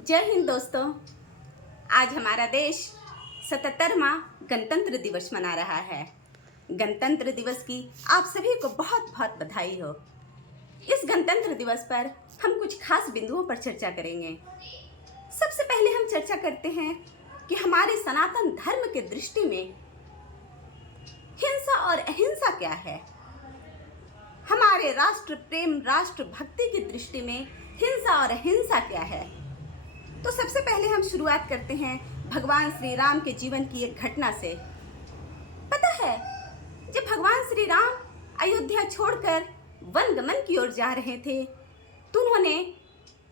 जय हिंद दोस्तों। आज हमारा देश 77वां गणतंत्र दिवस मना रहा है। गणतंत्र दिवस की आप सभी को बहुत बहुत बधाई हो। इस गणतंत्र दिवस पर हम कुछ खास बिंदुओं पर चर्चा करेंगे। सबसे पहले हम चर्चा करते हैं कि हमारे सनातन धर्म के दृष्टि में हिंसा और अहिंसा क्या है। हमारे राष्ट्र प्रेम, राष्ट्र भक्ति की दृष्टि में हिंसा और अहिंसा क्या है। तो सबसे पहले हम शुरुआत करते हैं भगवान श्री राम के जीवन की एक घटना से। पता है, जब भगवान श्री राम अयोध्या छोड़कर वनगमन की ओर जा रहे थे तो उन्होंने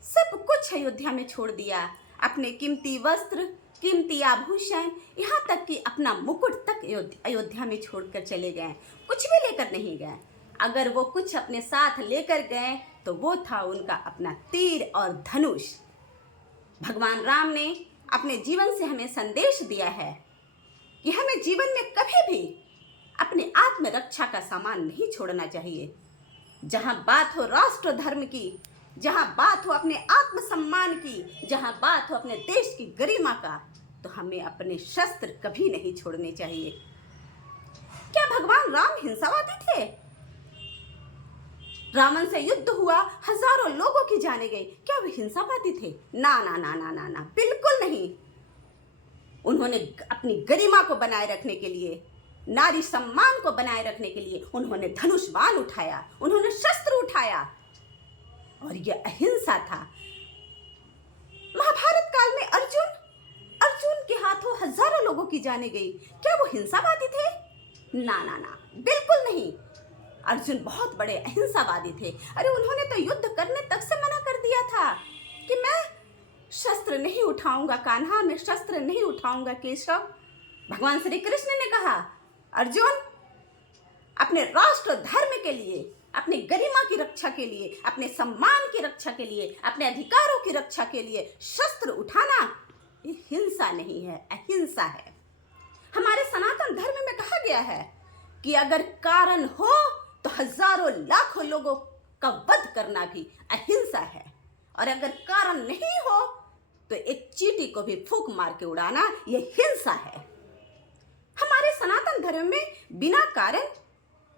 सब कुछ अयोध्या में छोड़ दिया। अपने कीमती वस्त्र, कीमती आभूषण, यहाँ तक कि अपना मुकुट तक अयोध्या में छोड़कर चले गए। कुछ भी लेकर नहीं गए। अगर वो कुछ अपने साथ लेकर गए तो वो था उनका अपना तीर और धनुष। भगवान राम ने अपने जीवन से हमें संदेश दिया है कि हमें जीवन में कभी भी अपने आत्मरक्षा का सामान नहीं छोड़ना चाहिए। जहां बात हो राष्ट्र धर्म की, जहां बात हो अपने आत्मसम्मान की, जहां बात हो अपने देश की गरिमा का, तो हमें अपने शस्त्र कभी नहीं छोड़ने चाहिए। क्या भगवान राम हिंसावादी थे? रावण से युद्ध हुआ, हजारों लोगों की जाने गई, क्या वे हिंसावादी थे? ना ना ना ना ना ना, बिल्कुल नहीं। उन्होंने अपनी गरिमा को बनाए रखने के लिए, नारी सम्मान को बनाए रखने के लिए उन्होंने धनुष बाण उठाया, उन्होंने शस्त्र उठाया, और यह अहिंसा था। महाभारत काल में अर्जुन के हाथों हजारों लोगों की जाने गई, क्या वो हिंसावादी थे? ना ना ना, बिल्कुल नहीं। अर्जुन बहुत बड़े अहिंसावादी थे। अरे उन्होंने तो युद्ध करने तक से मना कर दिया था कि मैं शस्त्र नहीं उठाऊंगा कान्हा, मैं शस्त्र नहीं उठाऊंगा केशव। भगवान श्री कृष्ण ने कहा, अर्जुन, अपने राष्ट्र धर्म के लिए, अपने गरिमा की रक्षा के लिए, अपने सम्मान की रक्षा के लिए, अपने अधिकारों की रक्षा के लिए शस्त्र उठाना ये हिंसा नहीं है, अहिंसा है। हमारे सनातन धर्म में कहा गया है कि अगर कारण हो तो हजारों लाखों लोगों का वध करना भी अहिंसा है, और अगर कारण नहीं हो तो एक चींटी को भी फूंक मार के उड़ाना यह हिंसा है। हमारे सनातन धर्म में बिना कारण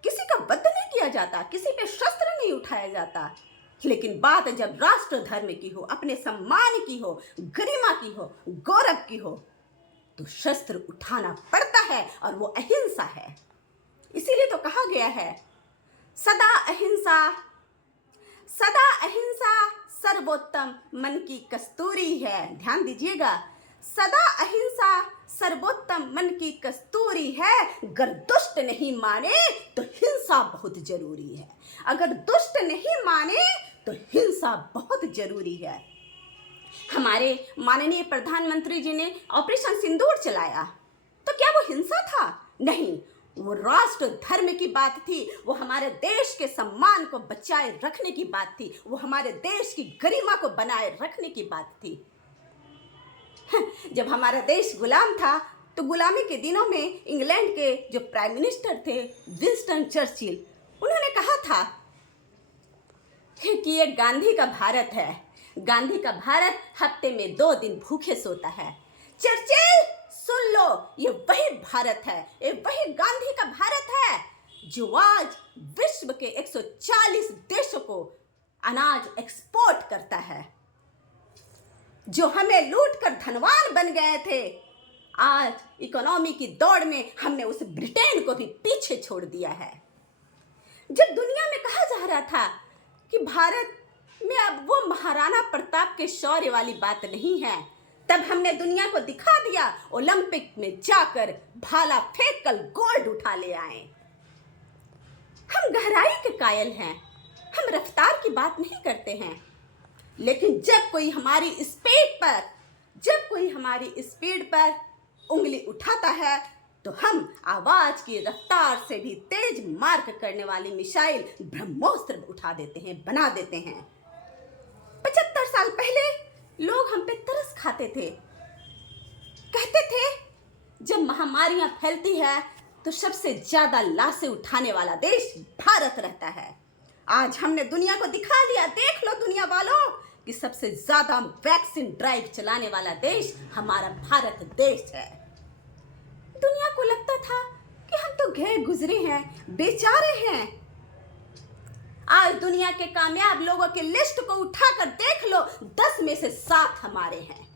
किसी का वध नहीं किया जाता, किसी पे शस्त्र नहीं उठाया जाता। लेकिन बात जब राष्ट्र धर्म की हो, अपने सम्मान की हो, गरिमा की हो, गौरव की हो, तो शस्त्र उठाना पड़ता है, और वो अहिंसा है। इसीलिए तो कहा गया है, सदा अहिंसा, सदा अहिंसा सर्वोत्तम मन की कस्तूरी है। ध्यान दीजिएगा, सदा अहिंसा सर्वोत्तम मन की कस्तूरी है। अगर दुष्ट नहीं माने तो हिंसा बहुत जरूरी है। अगर दुष्ट नहीं माने तो हिंसा बहुत जरूरी है। हमारे माननीय प्रधानमंत्री जी ने ऑपरेशन सिंदूर चलाया, तो क्या वो हिंसा था? नहीं, वो राष्ट्र धर्म की बात थी, वो हमारे देश के सम्मान को बचाए रखने की बात थी, वो हमारे देश की गरिमा को बनाए रखने की बात थी। जब हमारा देश गुलाम था तो गुलामी के दिनों में इंग्लैंड के जो प्राइम मिनिस्टर थे विंस्टन चर्चिल, उन्होंने कहा था कि ये गांधी का भारत है, गांधी का भारत हफ्ते में 2 दिन भूखे सोता है। चर्चिल, सुन लो, ये वही भारत है, ये वही गांधी का भारत है जो आज विश्व के 140 देशों को अनाज एक्सपोर्ट करता है। जो हमें लूटकर धनवान बन गए थे, आज इकोनॉमी की दौड़ में हमने उस ब्रिटेन को भी पीछे छोड़ दिया है। जब दुनिया में कहा जा रहा था कि भारत में अब वो महाराणा प्रताप के शौर्य वाली बात नहीं है, तब हमने दुनिया को दिखा दिया, ओलंपिक में जाकर भाला फेंक कर गोल्ड उठा ले आए। हम गहराई के कायल हैं, हम रफ्तार की बात नहीं करते हैं। लेकिन जब कोई हमारी स्पीड पर उंगली उठाता है तो हम आवाज की रफ्तार से भी तेज मार्क करने वाली मिसाइल ब्रह्मोस्त्र उठा देते हैं, बना देते हैं। 75 साल पहले लोग हम पे तरस खाते थे, कहते थे जब महामारियां फैलती है तो सबसे ज्यादा लाशें उठाने वाला देश भारत रहता है। आज हमने दुनिया को दिखा दिया, देख लो दुनिया वालों, कि कि सबसे ज्यादा वैक्सीन ड्राइव चलाने वाला देश हमारा भारत देश है। दुनिया को लगता था कि हम तो गए गुजरे हैं, बेचारे हैं। आज दुनिया के कामयाब लोगों की लिस्ट को उठाकर देख लो, 10 में से 7 हमारे हैं।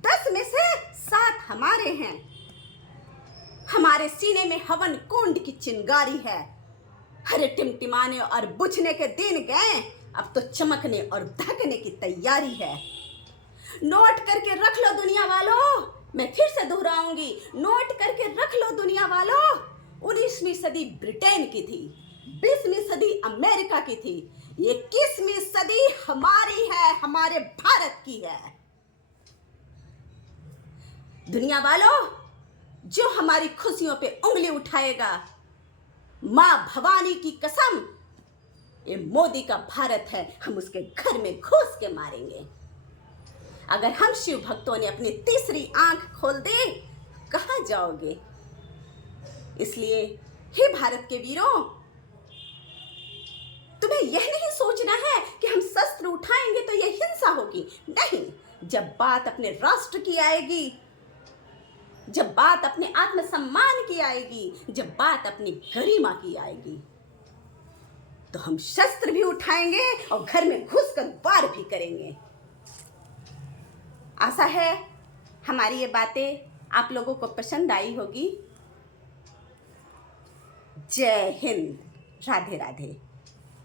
10 में से 7 हमारे हैं। हमारे सीने में हवन कुंड की चिंगारी है। हरे टिमटिमाने और बुझने के दिन गए, अब तो चमकने और धकने की तैयारी है। नोट करके रख लो दुनिया वालों, मैं फिर से दोहराऊंगी, नोट करके रख लो दुनिया वालों। 19वीं सदी ब्रिटेन की थी, 20वीं सदी अमेरिका की थी, 21वीं सदी हमारी है, हमारे भारत की है। दुनिया वालों, जो हमारी खुशियों पे उंगली उठाएगा, मां भवानी की कसम, ये मोदी का भारत है, हम उसके घर में घुस के मारेंगे। अगर हम शिव भक्तों ने अपनी तीसरी आंख खोल दी, कहां जाओगे? इसलिए हे भारत के वीरों, तुम्हें यह नहीं सोचना है कि हम शस्त्र उठाएंगे तो यह हिंसा होगी। नहीं, जब बात अपने राष्ट्र की आएगी, जब बात अपने आत्मसम्मान की आएगी, जब बात अपनी गरिमा की आएगी, तो हम शस्त्र भी उठाएंगे और घर में घुसकर वार भी करेंगे। आशा है हमारी ये बातें आप लोगों को पसंद आई होगी। जय हिंद, राधे राधे।